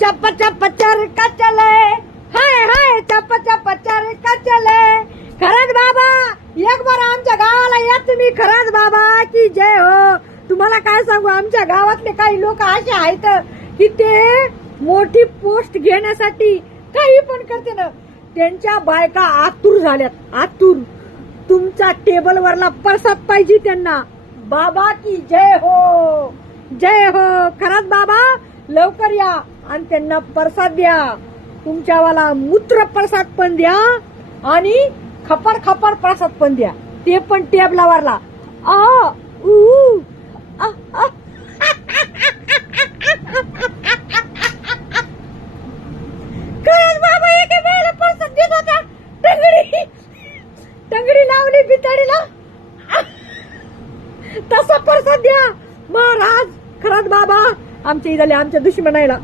चप चप चरका चले, हाय हाय चप चप चरका चले. खरंच बाबा एक बार आमच्या गावाला या तुम्ही. खरंच बाबा की जय हो. तुम्हाला काय सांगू, आमच्या गावातले काही लोक असे आहेत की ते मोठी पोस्ट घेण्यासाठी काही पण करते ना. त्यांच्या बायका आतुर झाल्यात, आतुर. तुमचा टेबलवरला प्रसाद पाहिजे त्यांना. बाबा की जय हो, जय हो. खरंच बाबा लवकर या आणि त्यांना प्रसाद द्या. तुमच्यावाला मूत्र प्रसाद पण द्या आणि खपर खपर प्रसाद पण द्या, ते पण टेबलावरला. आ ऊ आ आ. खरंच बाबा एके वेळेला प्रसाद देत होता. टंगडी लावली बिताडीला, तसा प्रसाद द्या महाराज. खरंच बाबा आमच्या इथले आमच्या दुश्मनाला